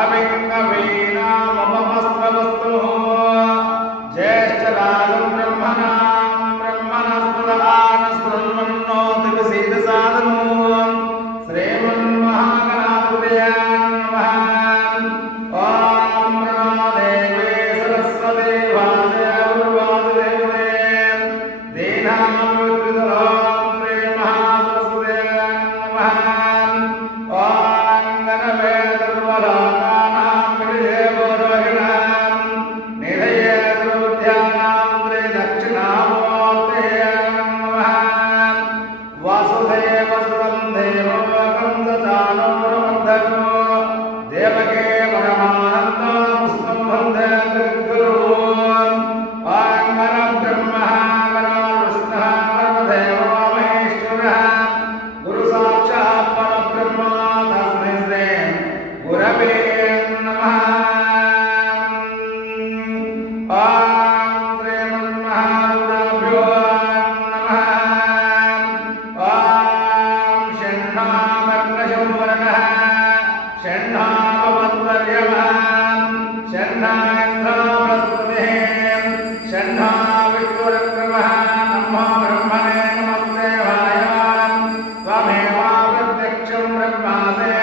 कविं कवीनामुपमस्त्रवस्तुः ज्येष्ठराजं ब्रह्मणस्पदान् शृण्वन्नोतिभिसीदसादनम् श्रीमन्महागणाधिपतये नमः। ॐ प्रणो देवी सरस्वती वाचय गुरुवाचदेवते दीनां विकृतों श्रीमहासरस्वत्यै नमः। ॐ गणपे सर्वलोकानां विजये पुरोहिणां निधये सर्वविद्यानां श्रीदक्षिणामूर्तये नमः। वासुदेवसुतं देवो कंसचाणूरमर्दनो देवके परमानन्दो कृष्णं वन्दे जगद्गुरुम्। ॐ परब्रह्मः परविष्णुः परमदेवो महेश्वरः गुरुसाक्षात् परब्रह्म तस्मै श्री गुरवे नमः। ॐ श्रीमन्महारुद्राभ्यो नमः। ॐ षण्णामग्रशौवर्णः षण्णामवत्पर्यमः षण्णाइन्द्रो बृहस्पतिः षण्णा विष्णुरक्रमः नमो ब्रह्मणे नमस्तेवाय। त्वमेव प्रत्यक्षं ब्रह्मासि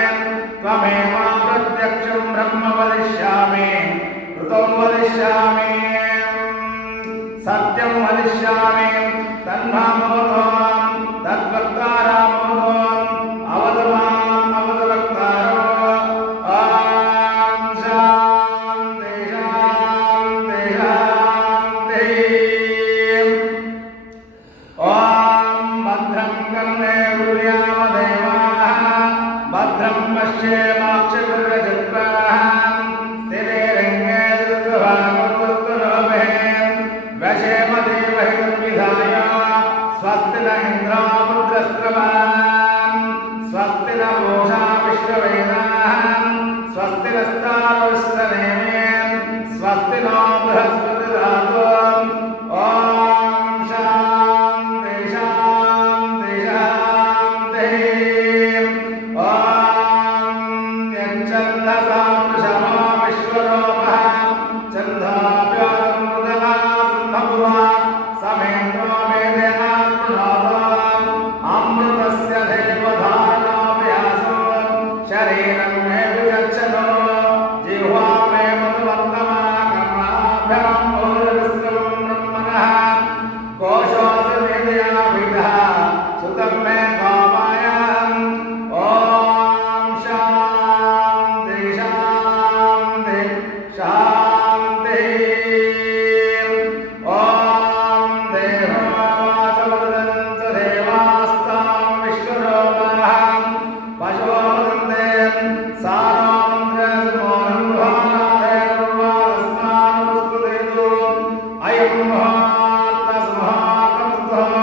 त्वमेव प्रत्यक्षं ब्रह्म वदिष्यामि ऋतं वदिष्यामि सत्यं वदिष्यामि तन्मामोदं तद्वक्तारामोदम् अवदमाम् अवदवक्तारो। ॐ शान्ति शान्ति शान्तिः। ॐ भद्रं कर्णेर्याम देवाः भद्रं पश्येमाक्षभिर्यजत्राः स्थिरैरङ्गे चतुर्भागवतुर्नोभिः व्यशेम देवहितं विधाय स्वस्ति न इन्द्रो रुद्रस्रवान् स्वस्ति न पूषा विश्ववेदाः स्वस्ति नस्तारोष्टनेमे स्वस्ति नो बृहस्पतिर्दधातु। ॐ शान्ति शान्ति शान्तिः। ॐ यच्छन्दसा वृषभो विश्वरूपः छन्दोऽप्योऽमृतः सम्भवः समेन्द्रो वेदेन प्रणोदो अमृतस्य देवधारणोऽभ्यासो शरीरं मे विचक्षणो जिह्वा मे मधुवर्तमा कर्णाभ्यां भूरिविश्रमं ब्रह्मणः कोशोऽसि वेदयाभिधः सुतं मे कामायम्। ॐ शान्ति शान्ति शान्तिः। ॐ देहो वाचमदन्त देवास्तां विश्वरूपाः पशो वदन्ते सारामन्त्रसमोहन्वानादेवस्मानमस्तुतेतु अयं मुहूर्तस्मुहूर्तं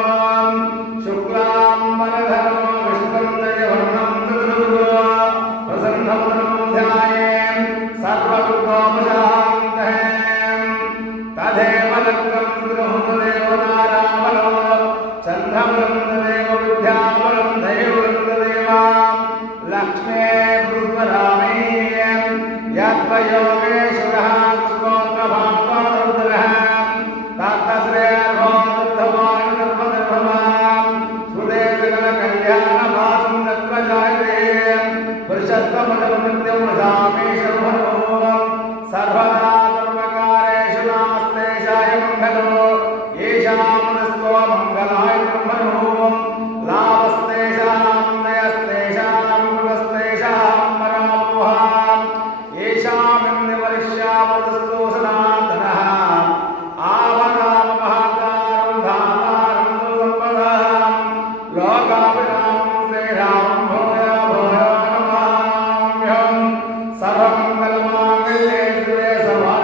शुक्लाम्बरधरो विष्णुं जयवर्णं चतुर्भुजो प्रसन्नवदनं ध्यायेत् सर्वदुःखोपशान्तये। तदेव लग्नं सुगृहं नारावलो चन्द्रबलं तदेव विद्याबलं दैवलं तदेव लक्ष्मे पुष्परामे यद्वयोगेश्वरः स्तोत्रभागो रुद्रः तत्तश्रेयोद्धवानुर्वधर्ममां सुदेशकलकल्याणभासं तत्र जायते पुरुषस्तमलं नित्यं वदामि शर्वणो सर्वदा सर्वकारेषु नास्तेषाय मङ्गलो येषामनस्तो मङ्गलाय ब्रह्मणो लाभस्तेषां नयस्तेषां मृगस्तेषां परामोहां येषामिन्द्रिवर्ष्यामृतस्तो सनातनः आवनाममहातारं धातारं सम्पदां लोकाभिरामं श्रीरामं भूया भूया नमाम्यहम् सर्वमङ्गलमाङ्गल्ये शिवे सर्वार्थ